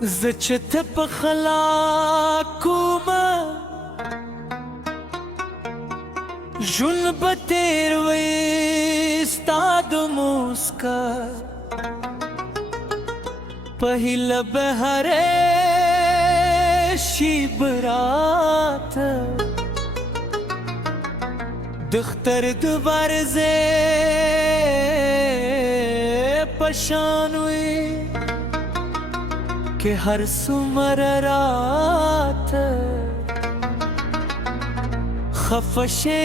زچت پخلا کوما جون بتیر وی استاد موسکا پهل بهره شی برات دختر دوبارزه پشانوی کہ ہر سمر رات خفشے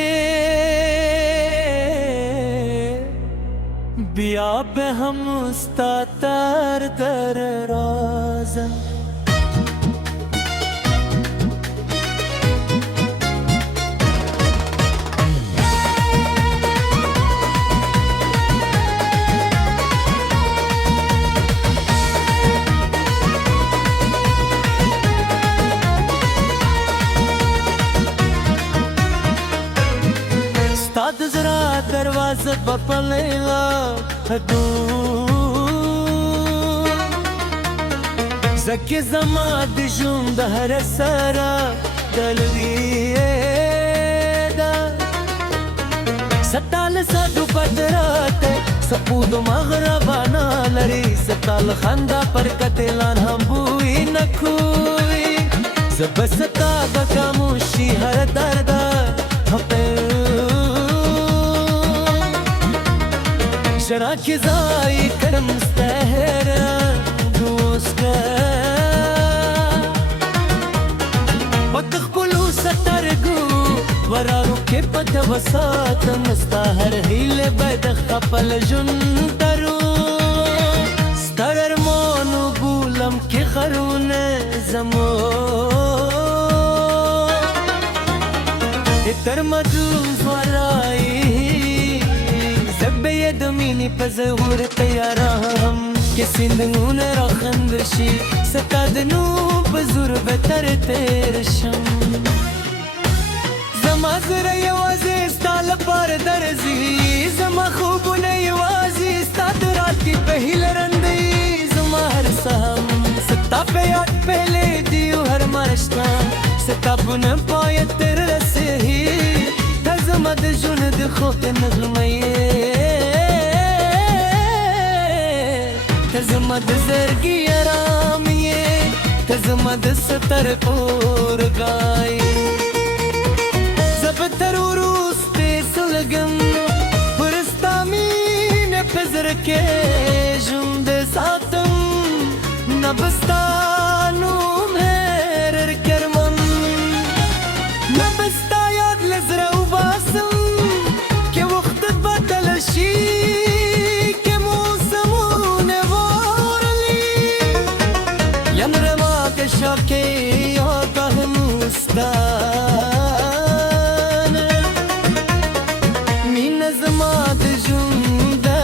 بیا بهم استا تر در رازم استاد زرا دروازه بپلیلا حدود زکی زما د ژوند هر سره دلوي دا ستال سادو پدرات سپود مغربانا لري ستال خندا پر کتلان هم بوئی نکوي زبستا بکاموشی هر درد شرا کی زای کرم استهر دوسکا وتخبلو سترگو ورارو کے پت وسات مستهر هیل بد خپل جن درو ستر مونو بولم کی خرون زمو تر مدوز ورائی زبی دمینی پزهور تیارم که سندگون را خندشی ستادنو بزور بتر تیرشم زما زره یوازی استال پار درزی زما خوبونه یوازی استاد رات کی پهیل رندی زما هر سهم ستا پہ یاد پہلے دیو ہر مرشنا ستا بنا پایت تر رسے ہی تزما د جون د خوت نغمه تزما د زرگی آرامی تزما د ستر پور گائی زب تروروست سلگم پرستامین پزر کے جون د ساتم نبستانو مهر کرمم نبستا یاد لزرعو باسم که وقتت بدل شی که موسمون وارلی یم رما که شاکی آگاه مستان می نظمات جونده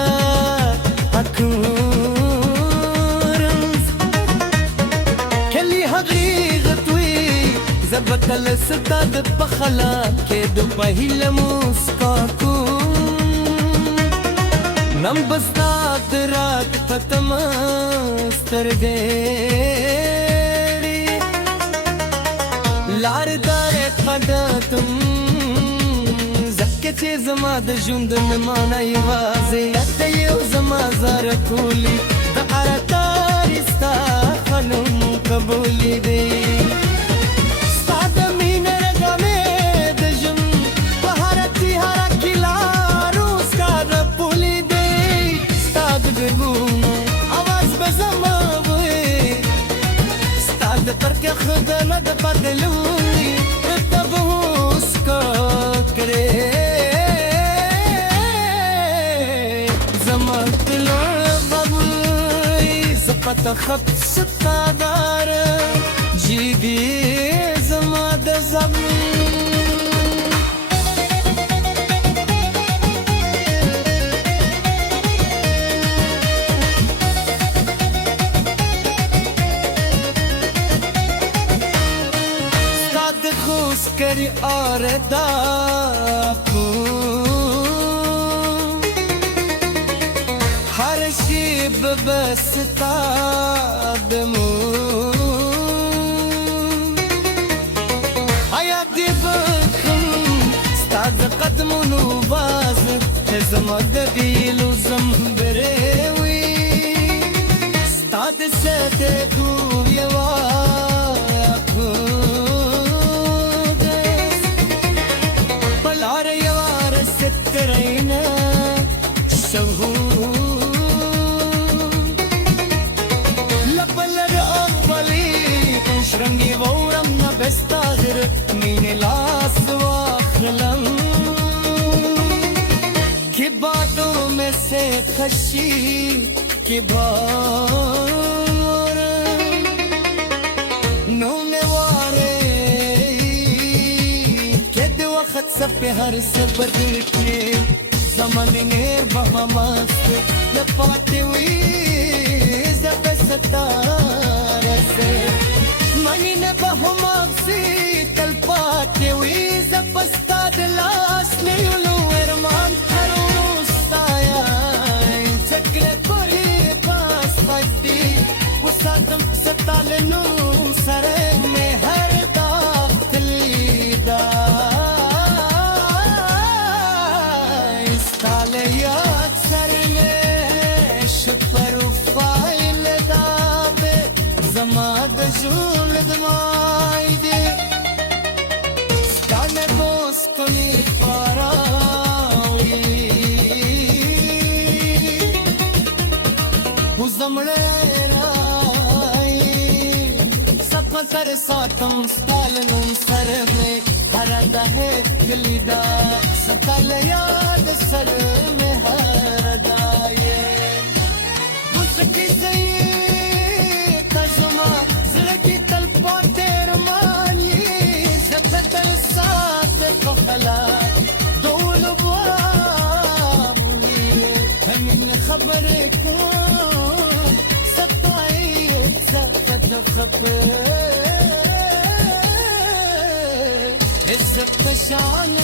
حکوم زبتل ستاد پخلا کے دو پہل موسکا کو نم بستاد رات ختم سترگیری لار دارت خداتم زکے چے زما د جوند نمانا یوازی اتیو زما زار کولی دعرتاری ستا خنم قبولی دی ترک خدمت بدلوی اتبوس کا کرے زمت لعبوی زفت خط ستادار جیبی زماد زمین کری آردا کو हर शिब बसता दमू قدمونو باز زمد دیلو زمبروي ستاد سته تو یوا پلار یوار سترینا شهو لبلر اقبلی شرنگی وورم نبستاهر مین لاس واخلم की बातों में से खशी की बार नूने वारे के वक्त सब पे हर सबर के zaman dinir bahwa mast lepati wi zab satara se mani ne bahmaksi talpati wi zab stad las ne ulu erman وصادم ستالنو سره में हर दाखलीदा استال याद सर में शुपर फाइल दाबे जमाद जुल दमाइदे स्टाने बोस कोनी पारावी उजमड़े सर सातम स्टालनम सर में हरदा है गलीदा सताल याद सर में हरदा ये मुझकी सही तजुमा जिलकी तलपा तेरमानी जबतल साथ को खला दोल बुआली हमिन खबर को सताई सफत खबर عزت شان